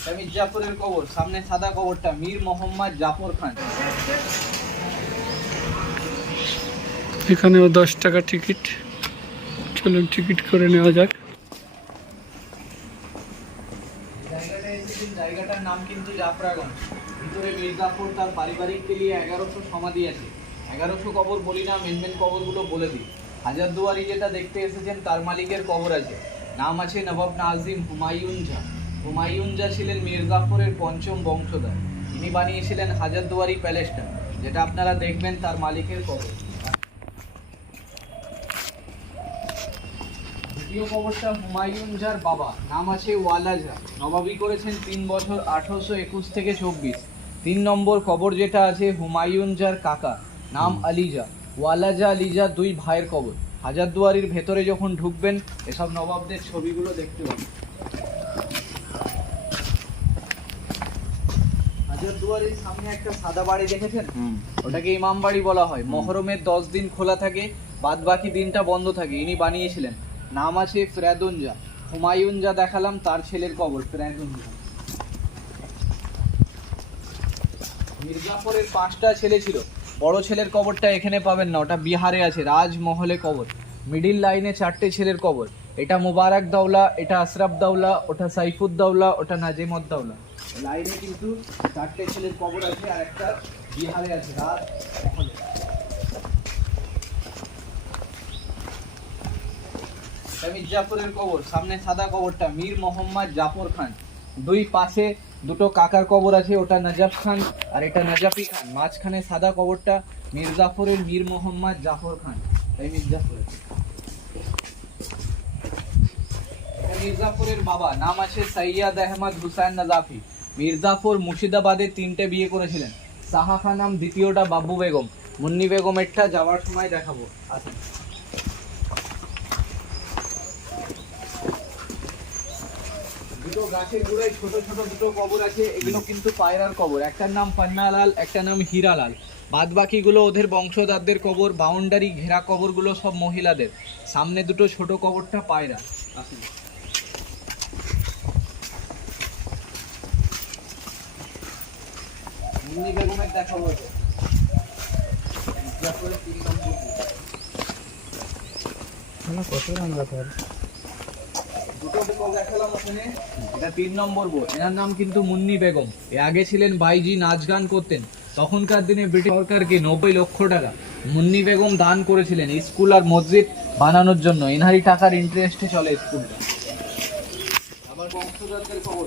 এটা মির্জাফরের কবর সামনে সাদা কবরটা মীর মোহাম্মদ জাফর খান। এখানেও দশ টাকা টিকিট। চলুন টিকিট করে নেওয়া যাক। জায়গাটার নাম কিন্তু জাফরাগঞ্জ। ভিতরে মির্জাফর তার পারিবারিক পেরিয়ে এগারোশো সমাধি আছে। এগারোশো কবর বলি না মেন মেন কবরগুলো বলে দিই। হাজারদুয়ারি যেটা দেখতে এসেছেন তার মালিকের কবর আছে। নাম আছে নবাব নাজিম হুমায়ুন ঝা। হুমায়ুন ঝা ছিলেন মির্জাফরের পঞ্চম বংশধর। তিনি বানিয়েছিলেন হাজারদুয়ারি প্যালেসটা যেটা আপনারা দেখবেন তার মালিকের কবর। দ্বিতীয় কবরটা হুমায়ুন ঝার বাবা নাম আছে ওয়ালা ওয়ালাজা। নবাবী করেছেন তিন বছর আঠারোশো একুশ থেকে চব্বিশ। তিন নম্বর কবর যেটা আছে হুমায়ুন ঝার কাকা নাম আলিজা। ওয়ালাজা আলিজা দুই ভাইয়ের কবর। হাজারদুয়ারির ভেতরে যখন ঢুকবেন এসব নবাবদের ছবিগুলো দেখতে পাবেন। হাজারদুয়ারির সামনে একটা সাদা বাড়ি দেখেছেন? ওটাকে ইমাম বাড়ি বলা হয়। মহরমের দশ দিন খোলা থাকে বাদ বাকি দিনটা বন্ধ থাকে। ইনি বানিয়েছিলেন। নাম আছে ফ্রাদুনজা হুমায়ুন যা দেখালাম তার ছেলের কবর ফ্রাদুনজা মির্জাফরের পাঁচটা ছেলে ছিল। বড় ছেলের কবরটা এখানে পাবেন না ওটা বিহারে আছে রাজমহলে কবর। মিডিল লাইনে চারটে ছেলের কবর। এটা মুবারক দাওলা এটা আশরাফ দাওলা ওটা সাইফুদ্দাওলা ওটা নাজিমদ নাজিমুদ্দাওলা লাইনে কিন্তু চারটে ছেলের কবর আছে আর একটা বিহারে আছে এটা মির্জাফরের কবর, সামনে সাদা কবরটা, মীর মোহাম্মদ জাফর খান। দুই পাশে দুটো কাকার কবর আছে, ওটা নজাফ খান আর এটা নজাফি খান। মাঝখানে সাদা কবরটা মির্জাফরের মীর মোহাম্মদ জাফর খান তাই মির্জাফরের এটা মির্জাফরের বাবা নাম আছে সৈয়দ আহমদ হুসাইন নাজাফি। মির্জাফর মুর্শিদাবাদে তিনটে বিয়ে করেছিলেন। সাহা খান নাম দ্বিতীয়টা বাবু বেগম। মুন্নি বেগমেরটা যাওয়ার সময় দেখাবো। আসেন। দুটো গাছের গোড়ায় ছোট ছোট দুটো কবর আছে এগুলো কিন্তু পায়রার কবর। একটার নাম পান্নালাল একটা নাম হীরালাল। বাদ বাকিগুলো ওদের বংশধরদের কবর বাউন্ডারি ঘেরা কবরগুলো সব মহিলাদের। সামনে দুটো ছোট কবরটা পায়রা। আসুন। মুন্নি বেগমের দেখা হয়েছে। মির্জাফরের তিন নম্বর বউ। দুটো দেখালাম ওখানে এটা তিন নম্বর বউ। এনার নাম কিন্তু মুন্নি বেগম। এ আগে ছিলেন বাইজি নাচ গান করতেন। তখনকার দিনে ব্রিটিশ সরকারকে নব্বই লক্ষ টাকা মুন্নি বেগম দান করেছিলেন স্কুল আর মসজিদ বানানোর জন্য। এনারই টাকার ইন্টারেস্টে চলে স্কুলটা। আবার বংশধরদের খবর